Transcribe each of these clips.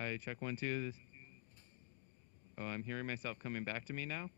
Hi, check 1, 2. Oh, I'm hearing myself coming back to me now.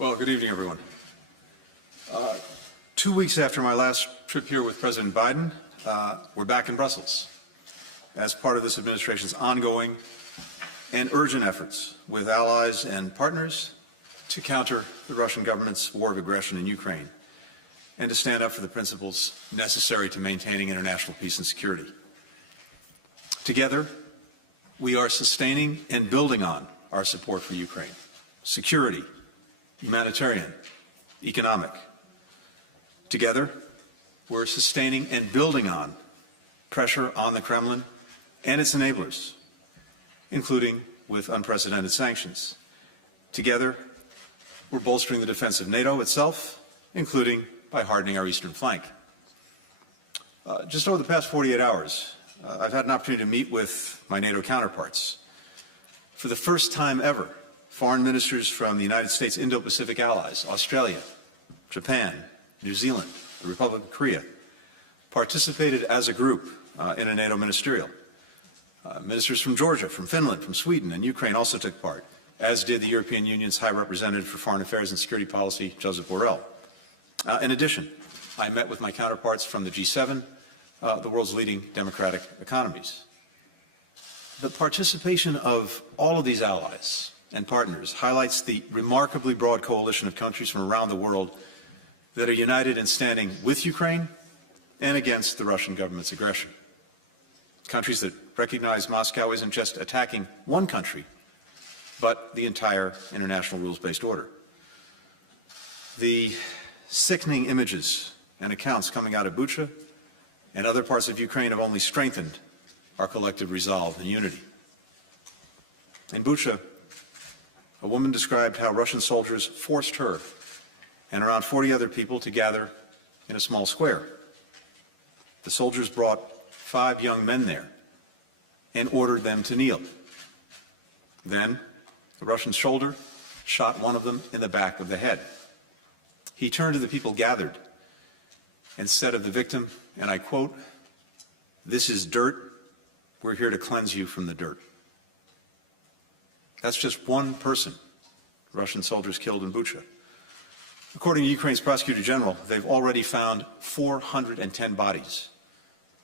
Well, good evening, everyone. 2 weeks after my last trip here with President Biden, we're back in Brussels as part of this administration's ongoing and urgent efforts with allies and partners to counter the Russian government's war of aggression in Ukraine and to stand up for the principles necessary to maintaining international peace and security. Together, we are sustaining and building on our support for Ukraine: security, humanitarian, economic. Together, we're sustaining and building on pressure on the Kremlin and its enablers, including with unprecedented sanctions. Together, we're bolstering the defense of NATO itself, including by hardening our eastern flank. Just over the past 48 hours, I've had an opportunity to meet with my NATO counterparts. For the first time ever, foreign ministers from the United States Indo-Pacific allies, Australia, Japan, New Zealand, the Republic of Korea, participated as a group in a NATO ministerial. Ministers from Georgia, from Finland, from Sweden, and Ukraine also took part, as did the European Union's High Representative for Foreign Affairs and Security Policy, Josep Borrell. In addition, I met with my counterparts from the G7, the world's leading democratic economies. The participation of all of these allies and partners highlights the remarkably broad coalition of countries from around the world that are united in standing with Ukraine and against the Russian government's aggression. Countries that recognize Moscow isn't just attacking one country, but the entire international rules-based order. The sickening images and accounts coming out of Bucha and other parts of Ukraine have only strengthened our collective resolve and unity. In Bucha, a woman described how Russian soldiers forced her and around 40 other people to gather in a small square. The soldiers brought 5 young men there and ordered them to kneel. Then, the Russian soldier shot one of them in the back of the head. He turned to the people gathered and said of the victim, and I quote, "This is dirt. We're here to cleanse you from the dirt." That's just one person Russian soldiers killed in Bucha. According to Ukraine's Prosecutor General, they've already found 410 bodies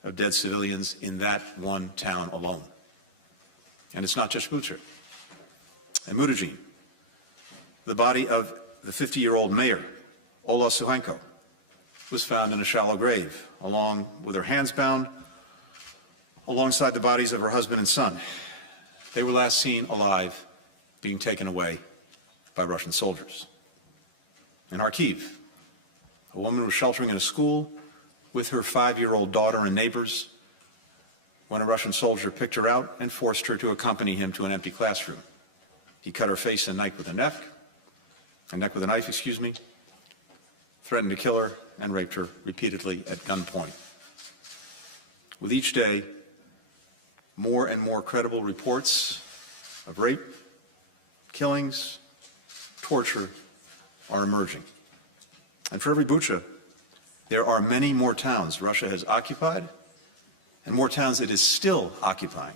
of dead civilians in that one town alone. And it's not just Bucha. In Mudizhin, the body of the 50-year-old mayor, Ola Suhenko, was found in a shallow grave, along with her hands bound, alongside the bodies of her husband and son. They were last seen alive, being taken away by Russian soldiers. In Kharkiv, a woman was sheltering in a school with her 5-year-old daughter and neighbors when a Russian soldier picked her out and forced her to accompany him to an empty classroom. He cut her face and neck with a knife, threatened to kill her, and raped her repeatedly at gunpoint. With each day, more and more credible reports of rape, killings, torture are emerging. And for every Bucha, there are many more towns Russia has occupied and more towns it is still occupying,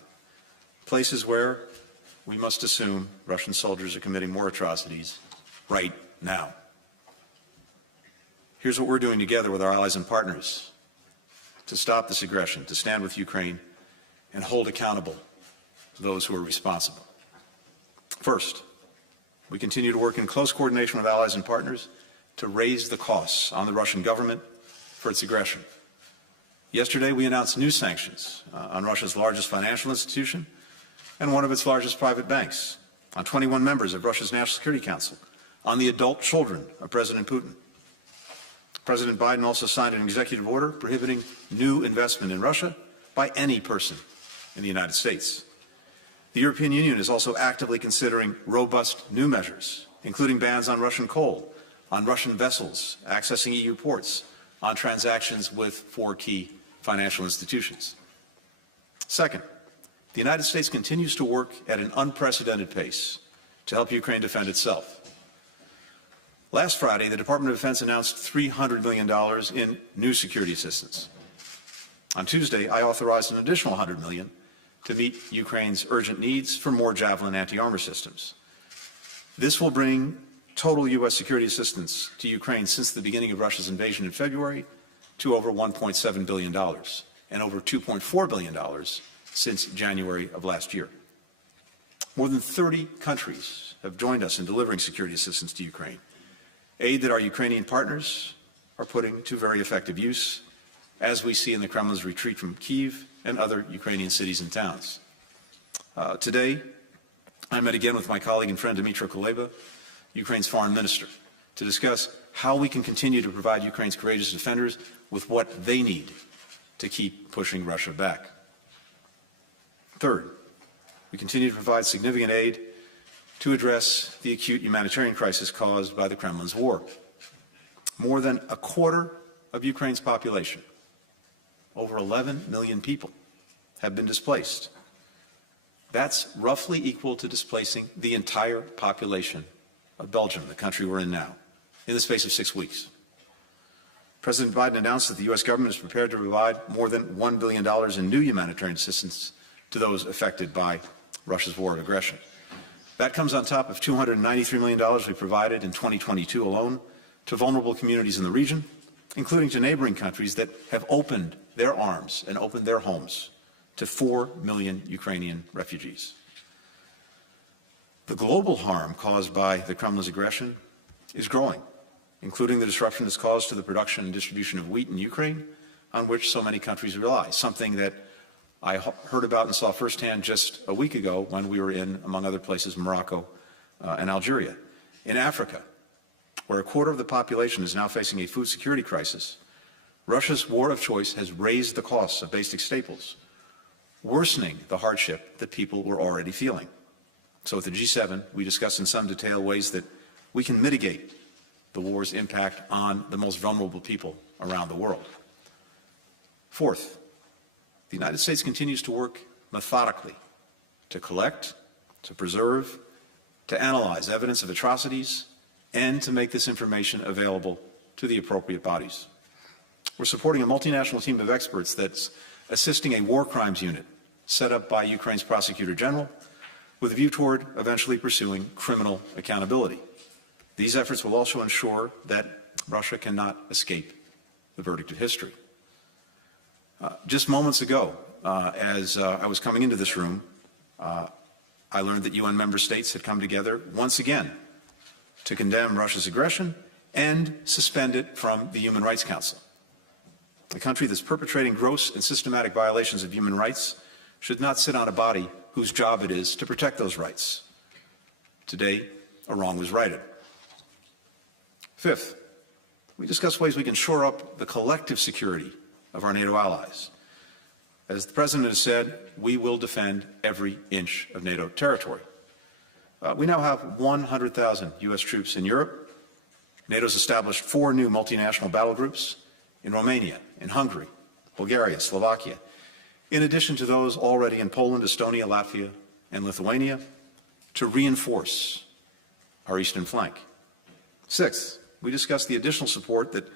places where we must assume Russian soldiers are committing more atrocities right now. Here's what we're doing together with our allies and partners to stop this aggression, to stand with Ukraine and hold accountable those who are responsible. First, we continue to work in close coordination with allies and partners to raise the costs on the Russian government for its aggression. Yesterday, we announced new sanctions on Russia's largest financial institution and one of its largest private banks, on 21 members of Russia's National Security Council, on the adult children of President Putin. President Biden also signed an executive order prohibiting new investment in Russia by any person in the United States. The European Union is also actively considering robust new measures, including bans on Russian coal, on Russian vessels accessing EU ports, on transactions with 4 key financial institutions. Second, the United States continues to work at an unprecedented pace to help Ukraine defend itself. Last Friday, the Department of Defense announced $300 million in new security assistance. On Tuesday, I authorized an additional $100 million to meet Ukraine's urgent needs for more Javelin anti-armor systems. This will bring total U.S. security assistance to Ukraine since the beginning of Russia's invasion in February to over $1.7 billion and over $2.4 billion since January of last year. More than 30 countries have joined us in delivering security assistance to Ukraine, aid that our Ukrainian partners are putting to very effective use, as we see in the Kremlin's retreat from Kyiv and other Ukrainian cities and towns. Today, I met again with my colleague and friend Dmytro Kuleba, Ukraine's foreign minister, to discuss how we can continue to provide Ukraine's courageous defenders with what they need to keep pushing Russia back. Third, we continue to provide significant aid to address the acute humanitarian crisis caused by the Kremlin's war. More than a quarter of Ukraine's population, over 11 million people, have been displaced. That's roughly equal to displacing the entire population of Belgium, the country we're in now, in the space of 6 weeks. President Biden announced that the U.S. government is prepared to provide more than $1 billion in new humanitarian assistance to those affected by Russia's war of aggression. That comes on top of $293 million we provided in 2022 alone to vulnerable communities in the region, including to neighboring countries that have opened their arms and opened their homes to 4 million Ukrainian refugees. The global harm caused by the Kremlin's aggression is growing, including the disruption that's caused to the production and distribution of wheat in Ukraine, on which so many countries rely, something that I heard about and saw firsthand just a week ago when we were in, among other places, Morocco and Algeria. In Africa, where a quarter of the population is now facing a food security crisis, Russia's war of choice has raised the costs of basic staples, worsening the hardship that people were already feeling. So at the G7, we discussed in some detail ways that we can mitigate the war's impact on the most vulnerable people around the world. Fourth, the United States continues to work methodically to collect, to preserve, to analyze evidence of atrocities, and to make this information available to the appropriate bodies. We're supporting a multinational team of experts that's assisting a war crimes unit set up by Ukraine's Prosecutor General with a view toward eventually pursuing criminal accountability. These efforts will also ensure that Russia cannot escape the verdict of history. Just moments ago, as I was coming into this room, I learned that UN member states had come together once again to condemn Russia's aggression and suspend it from the Human Rights Council. A country that's perpetrating gross and systematic violations of human rights should not sit on a body whose job it is to protect those rights. Today, a wrong was righted. Fifth, we discussed ways we can shore up the collective security of our NATO allies. As the President has said, we will defend every inch of NATO territory. We now have 100,000 U.S. troops in Europe. NATO's established 4 new multinational battle groups in Romania, in Hungary, Bulgaria, Slovakia, in addition to those already in Poland, Estonia, Latvia, and Lithuania, to reinforce our eastern flank. Sixth, we discussed the additional support that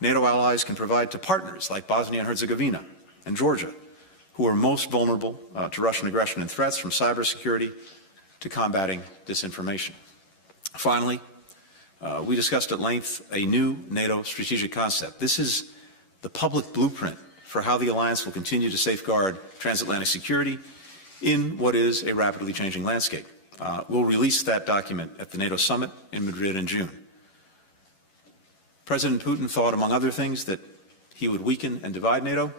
NATO allies can provide to partners like Bosnia and Herzegovina and Georgia, who are most vulnerable to Russian aggression and threats, from cybersecurity to combating disinformation. Finally, we discussed at length a new NATO strategic concept. This is the public blueprint for how the alliance will continue to safeguard transatlantic security in what is a rapidly changing landscape. We'll release that document at the NATO summit in Madrid in June. President Putin thought, among other things, that he would weaken and divide NATO.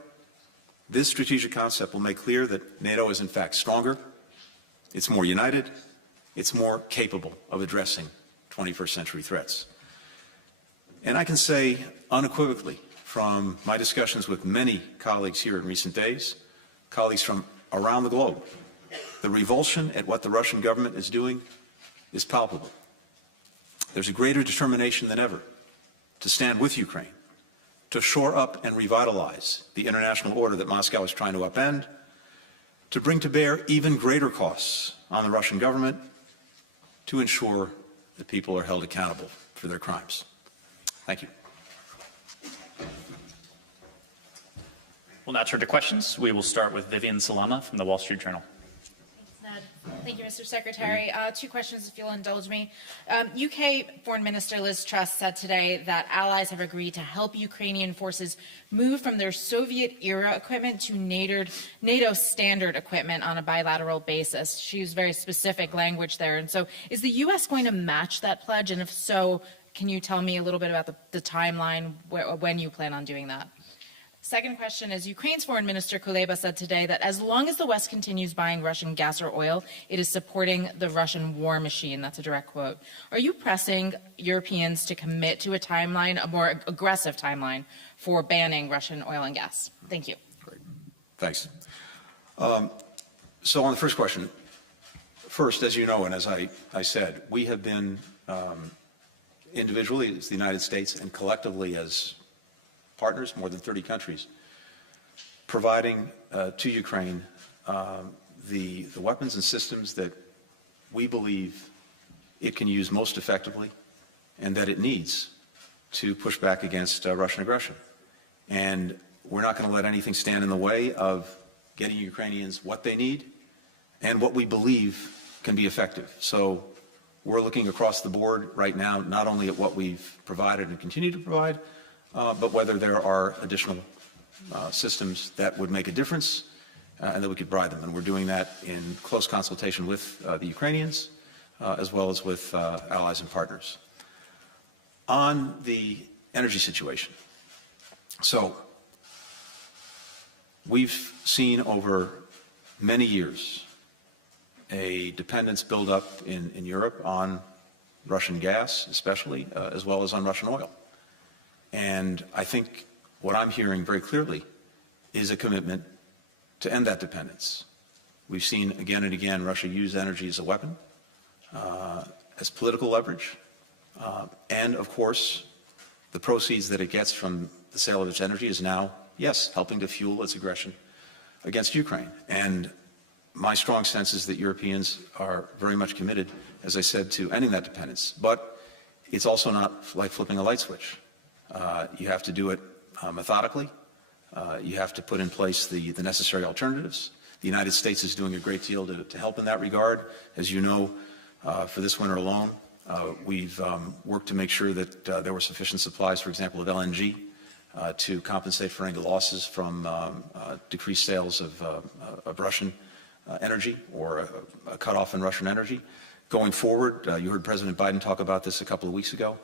This strategic concept will make clear that NATO is in fact stronger, it's more united, it's more capable of addressing 21st century threats. And I can say unequivocally, from my discussions with many colleagues here in recent days, colleagues from around the globe, the revulsion at what the Russian government is doing is palpable. There's a greater determination than ever to stand with Ukraine, to shore up and revitalize the international order that Moscow is trying to upend, to bring to bear even greater costs on the Russian government, to ensure that people are held accountable for their crimes. Thank you. We'll now turn to questions. We will start with Vivian Salama from the Wall Street Journal. Thanks, Ned. Thank you, Mr. Secretary. Two questions, if you'll indulge me. UK Foreign Minister Liz Truss said today that allies have agreed to help Ukrainian forces move from their Soviet-era equipment to NATO standard equipment on a bilateral basis. She used very specific language there. And so is the U.S. going to match that pledge? And if so, can you tell me a little bit about the timeline, when you plan on doing that? Second question is, Ukraine's Foreign Minister Kuleba said today that as long as the West continues buying Russian gas or oil, it is supporting the Russian war machine. That's a direct quote. Are you pressing Europeans to commit to a timeline, a more aggressive timeline, for banning Russian oil and gas? Thank you. Great. Thanks. So on the first question, first, as you know, and as I said, we have been individually as the United States and collectively as partners, more than 30 countries, providing to Ukraine the weapons and systems that we believe it can use most effectively and that it needs to push back against Russian aggression. And we're not going to let anything stand in the way of getting Ukrainians what they need and what we believe can be effective. So we're looking across the board right now, not only at what we've provided and continue to provide, but whether there are additional systems that would make a difference and that we could provide them. And we're doing that in close consultation with the Ukrainians as well as with allies and partners. On the energy situation, so we've seen over many years a dependence build up in Europe on Russian gas, especially, as well as on Russian oil. And I think what I'm hearing very clearly is a commitment to end that dependence. We've seen again and again Russia use energy as a weapon, as political leverage, and of course, the proceeds that it gets from the sale of its energy is now, yes, helping to fuel its aggression against Ukraine. And my strong sense is that Europeans are very much committed, as I said, to ending that dependence. But it's also not like flipping a light switch. You have to do it methodically. You have to put in place the necessary alternatives. The United States is doing a great deal to help in that regard. As you know, for this winter alone, we've worked to make sure that there were sufficient supplies, for example, of LNG, to compensate for any losses from decreased sales of Russian energy or a cutoff in Russian energy. Going forward, you heard President Biden talk about this a couple of weeks ago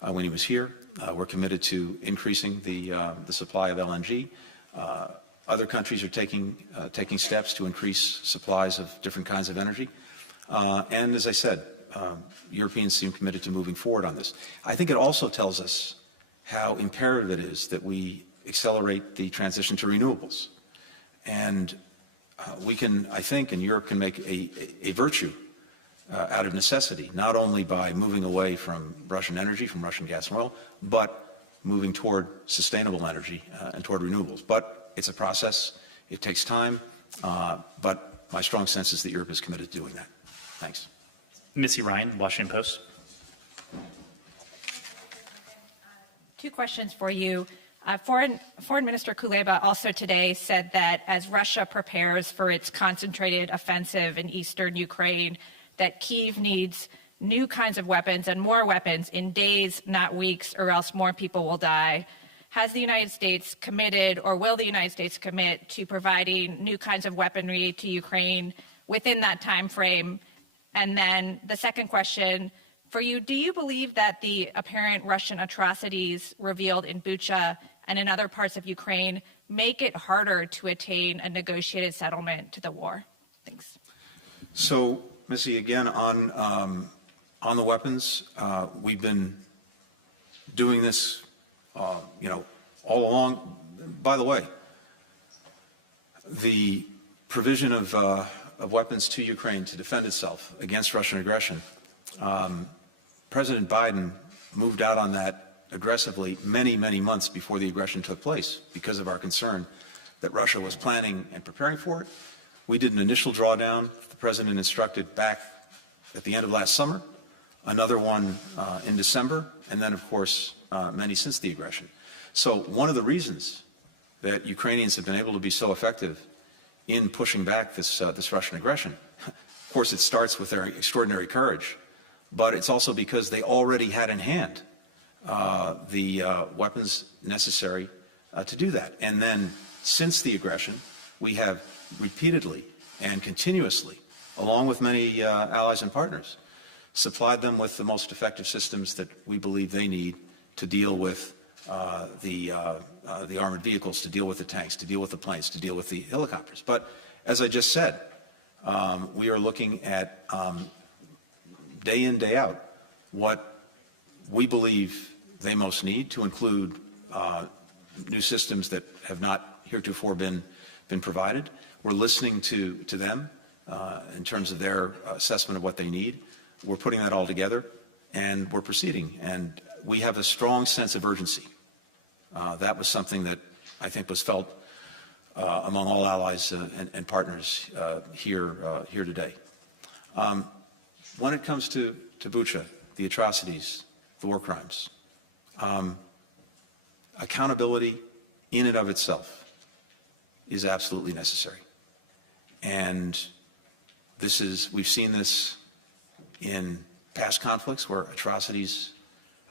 when he was here. We're committed to increasing the supply of LNG. Other countries are taking steps to increase supplies of different kinds of energy. And as I said, Europeans seem committed to moving forward on this. I think it also tells us how imperative it is that we accelerate the transition to renewables. And we can, I think, and Europe can make a virtue out of necessity, not only by moving away from Russian energy, from Russian gas and oil, but moving toward sustainable energy and toward renewables. But it's a process. It takes time. But my strong sense is that Europe is committed to doing that. Thanks. Missy Ryan, Washington Post. Two questions for you. Foreign Minister Kuleba also today said that as Russia prepares for its concentrated offensive in eastern Ukraine, that Kyiv needs new kinds of weapons and more weapons in days, not weeks, or else more people will die. Has the United States committed, or will the United States commit to providing new kinds of weaponry to Ukraine within that time frame? And then the second question for you, do you believe that the apparent Russian atrocities revealed in Bucha and in other parts of Ukraine make it harder to attain a negotiated settlement to the war? Thanks. So, Missy, again, on the weapons, we've been doing this, all along. By the way, the provision of weapons to Ukraine to defend itself against Russian aggression, President Biden moved out on that aggressively many, many months before the aggression took place because of our concern that Russia was planning and preparing for it. We did an initial drawdown. The President instructed back at the end of last summer, another one in December, and then, of course, many since the aggression. So one of the reasons that Ukrainians have been able to be so effective in pushing back this Russian aggression Of course, it starts with their extraordinary courage, but it's also because they already had in hand the weapons necessary to do that. And then, since the aggression, we have repeatedly and continuously, along with many allies and partners, supplied them with the most effective systems that we believe they need to deal with the armored vehicles, to deal with the tanks, to deal with the planes, to deal with the helicopters. But as I just said, we are looking at day in, day out, what we believe they most need, to include new systems that have not heretofore been provided. We're listening to them in terms of their assessment of what they need. We're putting that all together, and we're proceeding. And we have a strong sense of urgency. That was something that I think was felt among all allies and partners here today. When it comes to Bucha, the atrocities, the war crimes, accountability in and of itself is absolutely necessary. And we've seen this in past conflicts where atrocities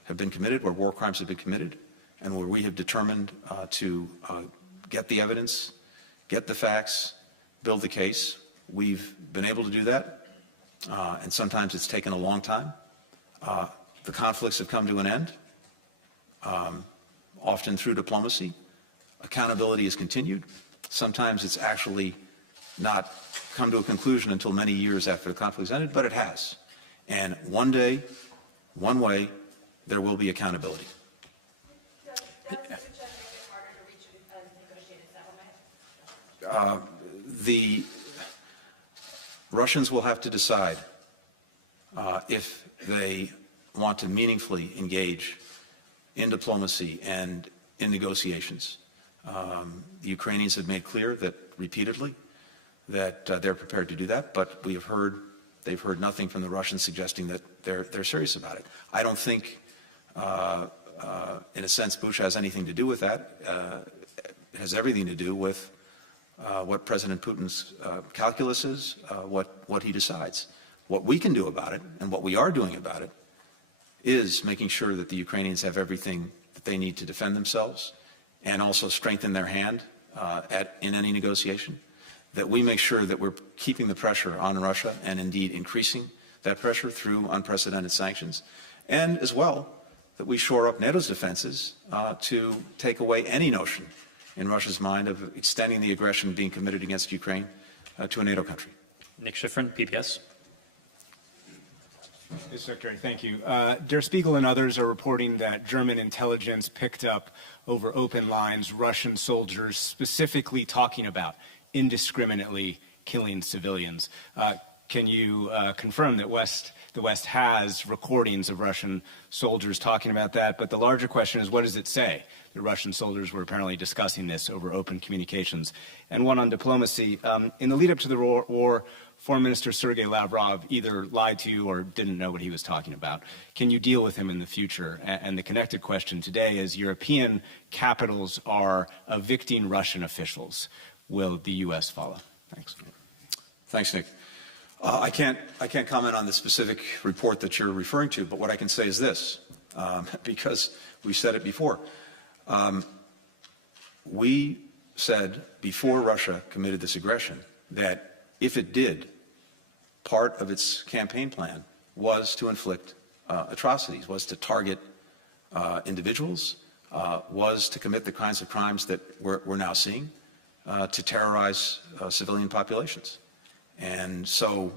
have been committed, where war crimes have been committed, and where we have determined to get the evidence, get the facts, build the case. We've been able to do that, and sometimes it's taken a long time. The conflicts have come to an end, often through diplomacy. Accountability is continued. Sometimes it's actually not come to a conclusion until many years after the conflict has ended, but it has. And one day, one way, there will be accountability. Does Bucha make it harder to reach a negotiated settlement? The Russians will have to decide if they want to meaningfully engage in diplomacy and in negotiations. The Ukrainians have made clear that repeatedly that they're prepared to do that, but they've heard nothing from the Russians suggesting that they're serious about it. I don't think, in a sense, Bucha has anything to do with that. It has everything to do with what President Putin's calculus is, what he decides. What we can do about it, and what we are doing about it, is making sure that the Ukrainians have everything that they need to defend themselves and also strengthen their hand in any negotiation, that we make sure that we're keeping the pressure on Russia and indeed increasing that pressure through unprecedented sanctions, and as well that we shore up NATO's defenses to take away any notion in Russia's mind of extending the aggression being committed against Ukraine to a NATO country. Nick Schifrin, PPS. Mr. Secretary, thank you. Der Spiegel and others are reporting that German intelligence picked up over open lines Russian soldiers specifically talking about indiscriminately killing civilians. Can you confirm that the West has recordings of Russian soldiers talking about that? But the larger question is, what does it say? The Russian soldiers were apparently discussing this over open communications. And one on diplomacy. In the lead up to the war, Foreign Minister Sergei Lavrov either lied to you or didn't know what he was talking about. Can you deal with him in the future? And the connected question today is, European capitals are evicting Russian officials. Will the U.S. follow? Thanks. Thanks, Nick. I can't comment on the specific report that you're referring to, but what I can say is this, because we said it before. We said before Russia committed this aggression that if it did, part of its campaign plan was to inflict atrocities, was to target individuals, was to commit the kinds of crimes that we're now seeing, to terrorize civilian populations. And so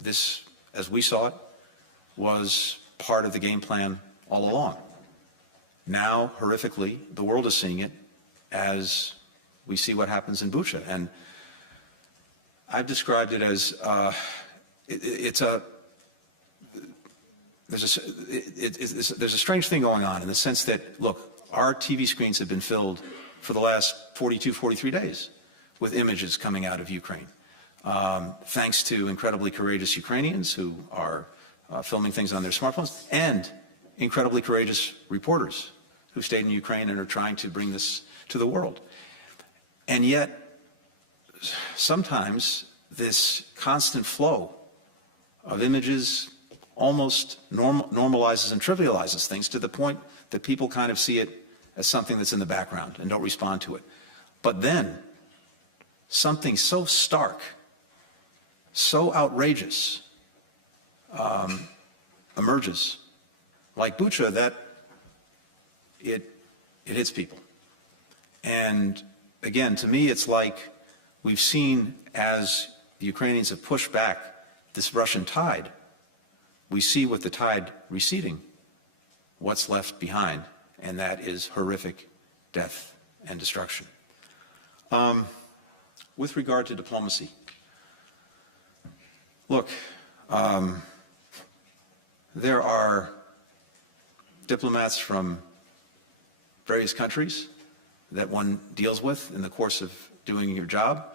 this, as we saw it, was part of the game plan all along. Now, horrifically, the world is seeing it as we see what happens in Bucha. And I've described it as there's a strange thing going on in the sense that, look, our TV screens have been filled for the last 42, 43 days with images coming out of Ukraine. Thanks to incredibly courageous Ukrainians who are filming things on their smartphones, and incredibly courageous reporters who stayed in Ukraine and are trying to bring this to the world. And yet, sometimes this constant flow of images almost normalizes and trivializes things to the point that people kind of see it as something that's in the background and don't respond to it. But then something so stark, so outrageous emerges, like Bucha, that it hits people. And again, to me, it's like we've seen as the Ukrainians have pushed back this Russian tide, we see with the tide receding what's left behind, and that is horrific death and destruction. With regard to diplomacy, look, there are diplomats from various countries that one deals with in the course of doing your job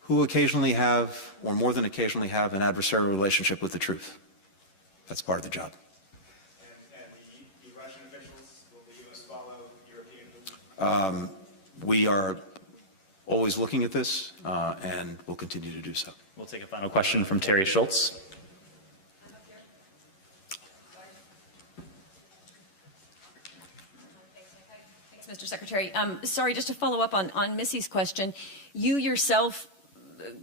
who occasionally have, or more than occasionally have, an adversarial relationship with the truth. That's part of the job. And the Russian officials, will the U.S. follow European moves? We are always looking at this, and we'll continue to do so. We'll take a final question from Terry Schultz. Mr. Secretary. Sorry, just to follow up on Missy's question. You yourself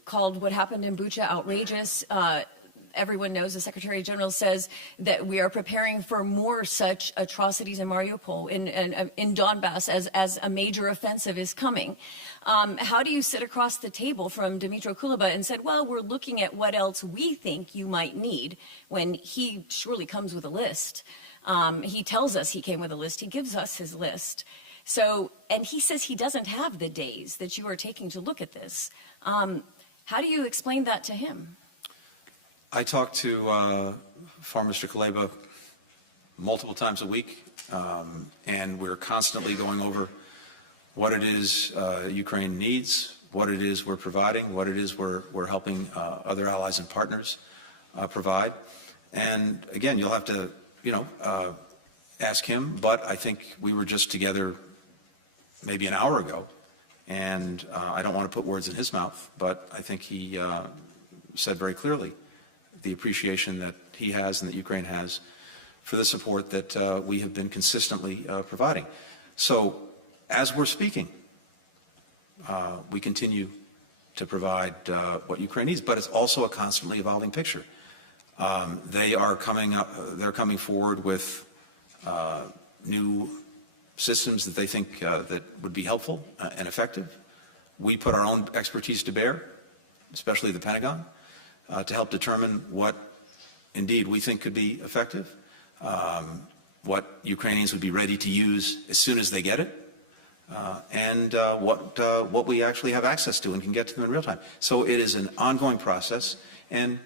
called what happened in Bucha outrageous. Everyone knows the Secretary General says that we are preparing for more such atrocities in Mariupol, in Donbass, as a major offensive is coming. How do you sit across the table from Dmytro Kuleba and said, well, we're looking at what else we think you might need, when he surely comes with a list? He tells us he came with a list. He gives us his list. So, and he says he doesn't have the days that you are taking to look at this. How do you explain that to him? I talk to Foreign Minister Kuleba multiple times a week, and we're constantly going over what it is Ukraine needs, what it is we're providing, what it is we're helping other allies and partners provide. And again, you'll have to, ask him, but I think we were just together maybe an hour ago, and I don't want to put words in his mouth, but I think he said very clearly the appreciation that he has and that Ukraine has for the support that we have been consistently providing. So as we're speaking, we continue to provide what Ukraine needs, but it's also a constantly evolving picture. They're coming forward with new systems that they think that would be helpful and effective. We put our own expertise to bear, especially the Pentagon, to help determine what indeed we think could be effective, what Ukrainians would be ready to use as soon as they get it, and what we actually have access to and can get to them in real time. So it is an ongoing process. And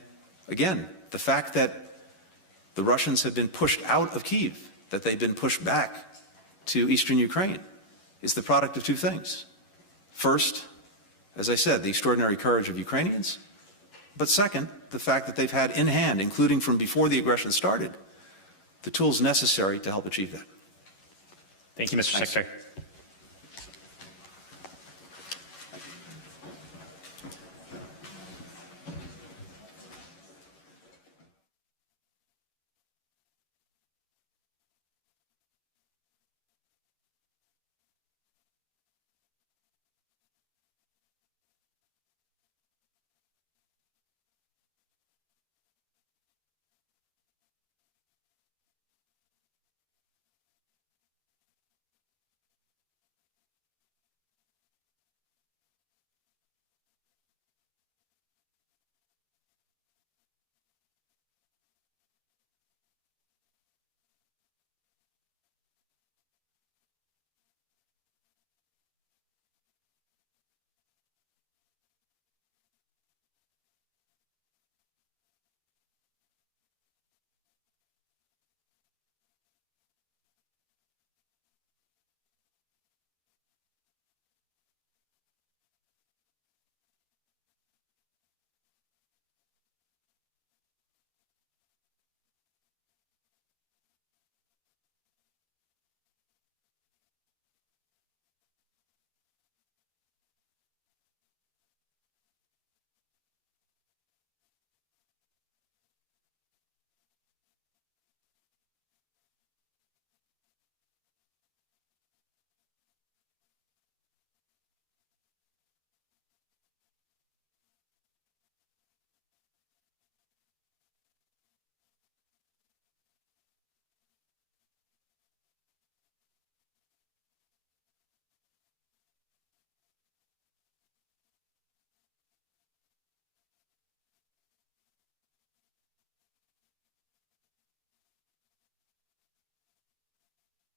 again, the fact that the Russians have been pushed out of Kyiv, that they've been pushed back to eastern Ukraine, is the product of two things. First, as I said, the extraordinary courage of Ukrainians, but second, the fact that they've had in hand, including from before the aggression started, the tools necessary to help achieve that. Thank you, Mr. Thanks. Secretary.